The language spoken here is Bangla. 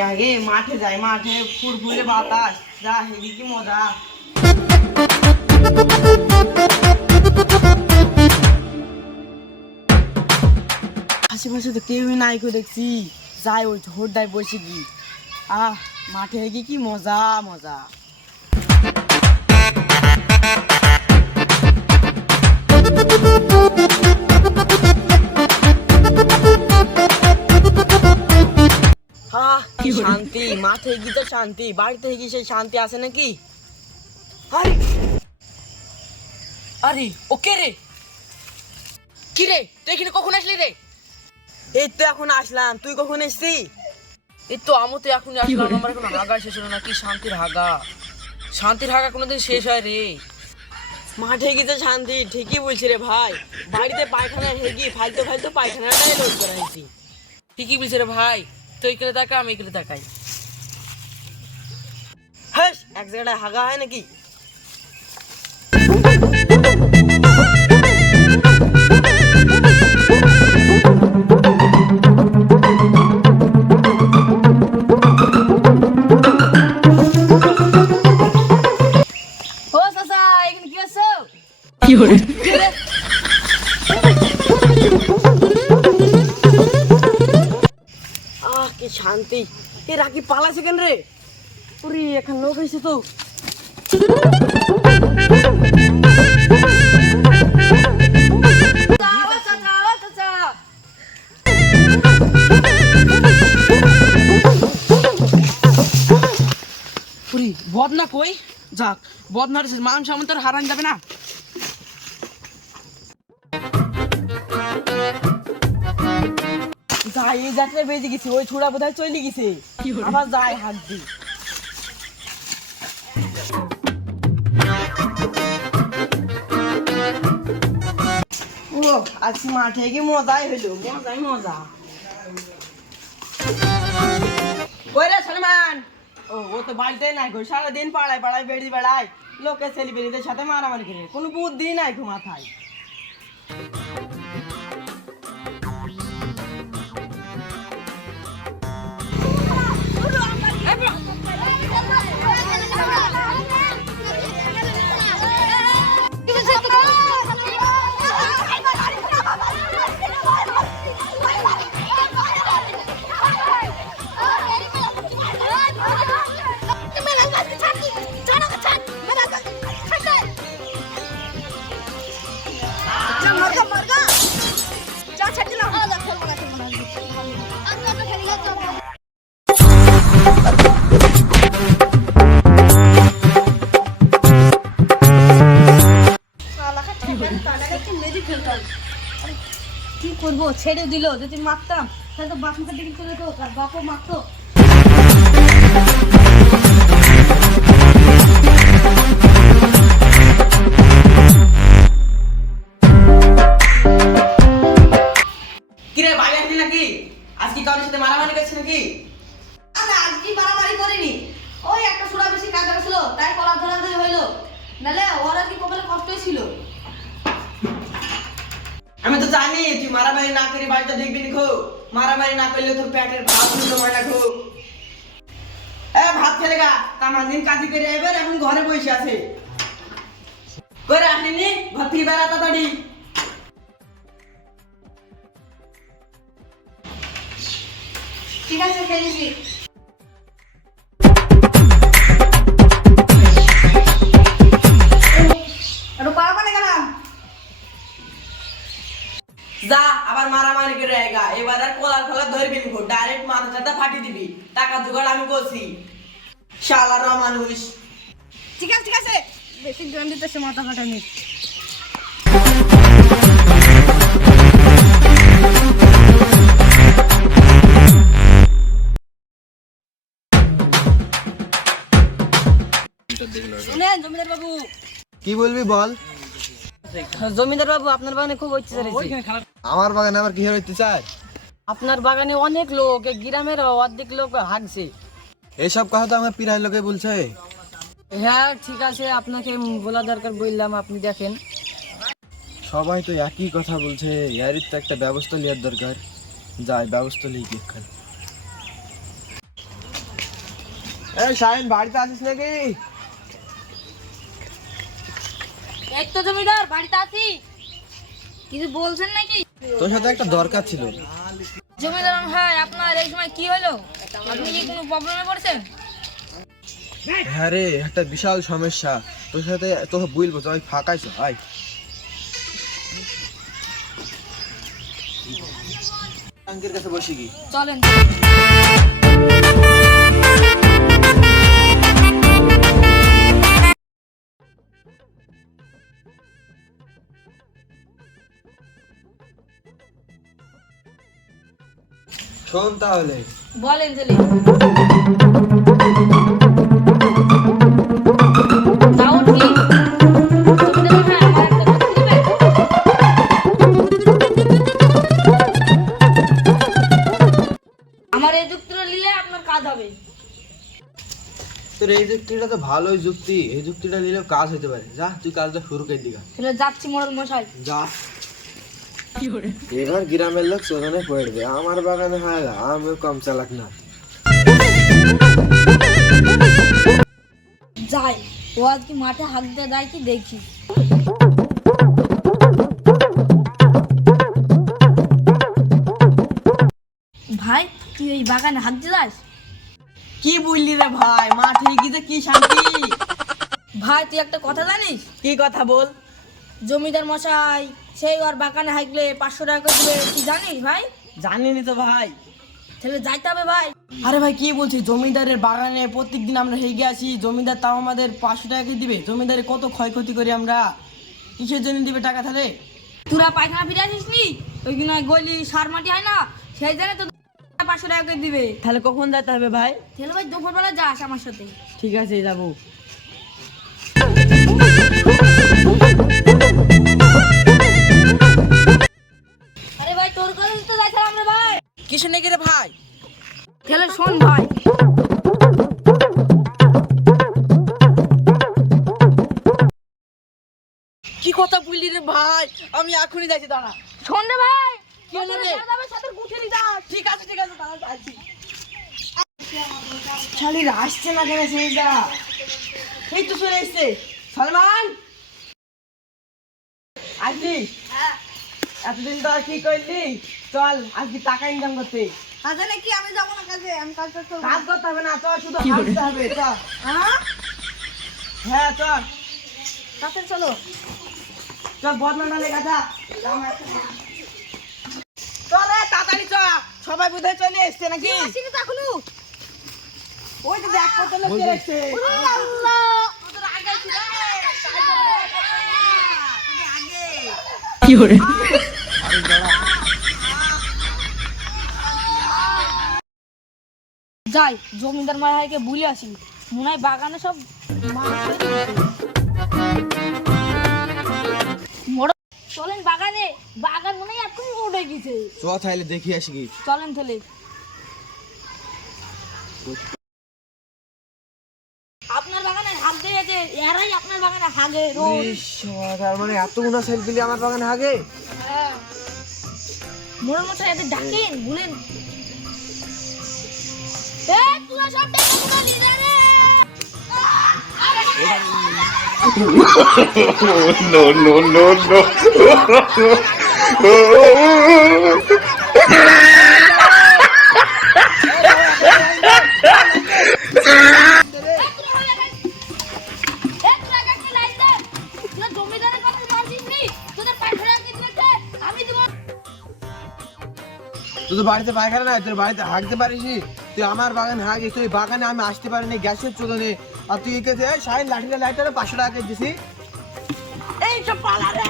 আগে আগে, মাঠে যাই, মাঠে ফুরফুরে বাতাস, যা হেবি কি মজা। আশেপাশে তো কেউই নাই কো দেখছি। যাই ওই হোড্ডায় বসে কি আহ, মাঠে গিয়ে কি মজা মজা। গিয়ে তো শান্তি। বাড়িতে গিয়ে সেই শান্তি আছে নাকি? আরে! আরে ওকে রে? কি রে? তুই এখানে কখন আসলি রে? এই তো এখন আসলাম। তুই কখন এসছি? এই তো আমি তো এখন আসলাম। আমার এখন হাগা শেষ হলো না। কি শান্তির হাগা? শান্তির হাগা কোনোদিন শেষ হয় রে। মাঠে গিয়ে তো শান্তি। ঠিকই বলছি রে ভাই। বাড়িতে পায়খানা হেগি ফালতু ফালতু পায়খানাটাই লোড করা হয়েছি। ঠিকই বলছে রে ভাই। তুই এখানে তাকা আমি এখানে তাকাই হ্যাঁ এক জায়গায় হাগা হয় নাকি ও চাচা এখানে কি আছো আহ কি শান্তি এ রাকি পালাছে কেন রে পুরি এখন লোক হয়েছে তো। বদনা কই? যাক বদনার মান সামন তোর হারান যাবে না। যাই এই যাত্রায় বেজে গেছি ওই ছোড়া বোধহয় চলে গেছে। আবার যাই হাত দি আজকে মাঠে গিয়ে মজাই হইল? মজাই মজা। ওই ও ও তো বাড়িতে নাই গো, সারাদিন পাড়ায় পাড়ায় বেড়ি বেড়ায়। লোকের সেলিব্রিটিদের সাথে মারামারি করে, কোনো বুদ্ধি নাই গো মাথায়। কি করব? ছেড়ে দিল, যদি মারতাম, তাহলে তো বাপ মুখে দিকে চলে তো আর বাপও মারতো। কিরে নাকি? আজকে কারোর সাথে মারামারি করছে নাকি? আমি আজকে মারামারি করিনি? ওই একটা সুরা বেশি কাজ ছিল তাই কলা ধরা ধরে হইল। নালে ওরা কি কপালে কষ্ট ছিল? আমি তো জানি তুই মারামারি না করে বাড়িতে দেখবি নি খো মারামারি না করলে তোর পেটের ভাত শুনতে ময়না খো এ ভাত খেলে গা। তামার দিন কাজে করে এবার এখন ঘরে বসে আছে। করে আসিনি ঘর থেকে বেড়া ঠিক আছে খেয়েছি। যা আবার মারামারি করে আয়গা এবার আর কলার ফলার ধরবি নি ডাইরেক্ট মাথা চাটা ফাটি দিবি। টাকা জোগাড় আমি করছি। শালার মানুষ ঠিক আছে ঠিক আছে। বেশি জন দিতেছে মাথা ফাটানি জমিদার বাবু। কি বলবি বল? জমিদার বাবু আপনার বাগানে খুব অত্যাচার হয়েছে। আমার বাগানে আবার কি হইতে চায় আপনার বাগানে অনেক লোক এই গ্রামের অর্ধেক লোক এইসব কথা তো আমার প্রায় লোকে বলছে। হ্যাঁ ঠিক আছে আপনাকে বলা দরকার বললাম আপনি দেখেন। সবাই তো একই কথা বলছে এরই তো একটা ব্যবস্থা নেওয়ার দরকার। যাই ব্যবস্থা লিখি এখানে এই শাহিন বাড়িতে আছিস নাকি? এই তো জমিদার বাড়িতে আছি। কিছু বলছেন নাকি? তোর সাথে একটা দরকার ছিল। জমিদার হ্যাঁ আপনার এই সময় কি হলো? আপনি কি কোনো প্রবলেমে পড়ছেন? হ্যাঁ রে একটা বিশাল সমস্যা। তোর সাথে তোকে বলব তুই ফাঁকাইছো আঙ্কের কাছে বসি কি চলেন। শোন তাহলে। বলেন তাহলে আমার এই যুক্তিটা নিলে আপনার কাজ হবে। তোর এই যুক্তিটা তো ভালোই যুক্তি। এই যুক্তিটা নিলেও কাজ হতে পারে। যা তুই কাজটা শুরু করে দিগা। তাহলে যাচ্ছি মোড়ল মশাই। যা। এবার গ্রামের লোক সোজনে পড়বে আমার বাগানে হয় না, আমিও কম চালাক না। যাই ও আজকে মাঠে হাত দিয়ে দেয় কি দেখি। ভাই তুই এই বাগানে হাত দিয়ে যাস? কি বললি রে ভাই? মাঠে গিয়ে কি শান্তি? ভাই তুই একটা কথা জানিস? কি কথা বল? জমিদার মশাই সেই ওর বাগানে হাইকলে পাঁচশো টাকা করে দিবে। তুই জানিস ভাই? জানিনি তো ভাই। তাহলে যাইতে হবে ভাই। আরে ভাই কি বলছিস? জমিদারের বাগানে প্রত্যেকদিন আমরা হেগে আসি। জমিদার তাও আমাদের পাঁচশো টাকা দিবে। জমিদারের কত ক্ষয়ক্ষতি করি আমরা? কিসের জন্য দিবে টাকা তাহলে? তোরা পায়খানা ফিরে আসিস নি ওই কিনা গলি সার মাটি হয় না? সেই জন্য তো পাঁচশো টাকা করে দিবে। তাহলে কখন যেতে হবে ভাই? তাহলে ভাই দুপুরবেলা যাস আমার সাথে। ঠিক আছে যাব। আমি এখনই যাচ্ছি দাঁড়া। শোন রে ভাই কি হলো রে? সাথে গুছিয়ে যাস ঠিক আছে ঠিক আছে দাঁড়া যাচ্ছি শালির আসছে না কেন সেইটা এই তো চলে এসছে। সলমান? আসলি? এতদিন তো আর কি করলি? চল আজকে টাকা ইনকাম করতে। কাজে নাকি আমি যাব না কাজে? আমি কাজ করতে কাজ করতে হবে না চল শুধু হাসতে হবে চল। হ্যাঁ? চল। কাছে চলো। চল বদনাটা লেখা যা। চল রে তাড়াতাড়ি চ সবাই বোধহয় চলে এসছে নাকি? আসিনি তো এখনও? ওই তো দেখ কত লোক যাই জমিদার মায়াকে ভুলে আসি মনে হয় বাগানে সব চ তাহলে দেখি আসি কি। চলেন তাহলে। আপনার বাগানে হাগ দিয়েছে এরাই আপনার বাগানে হাগে রোজ। তার মানে এতগুলো সেলফি আমার বাগানে আগে হ্যাঁ। মশাই এদের ডাকেন বলেন এ তোরা সব ডেকে লিডারে no, no, no, no. তুই বাড়িতে পায়খানা নাই তোর বাড়িতে হাঁকতে পারিস তুই আমার বাগান হাগিস তুই বাগানে আমি আসতে পারিনি গ্যাসের চোদনে আর তুই কে শাহিন লাঠিটা লাইটারে পাঁচশো টাকা দিছি। এই সব পালা রে।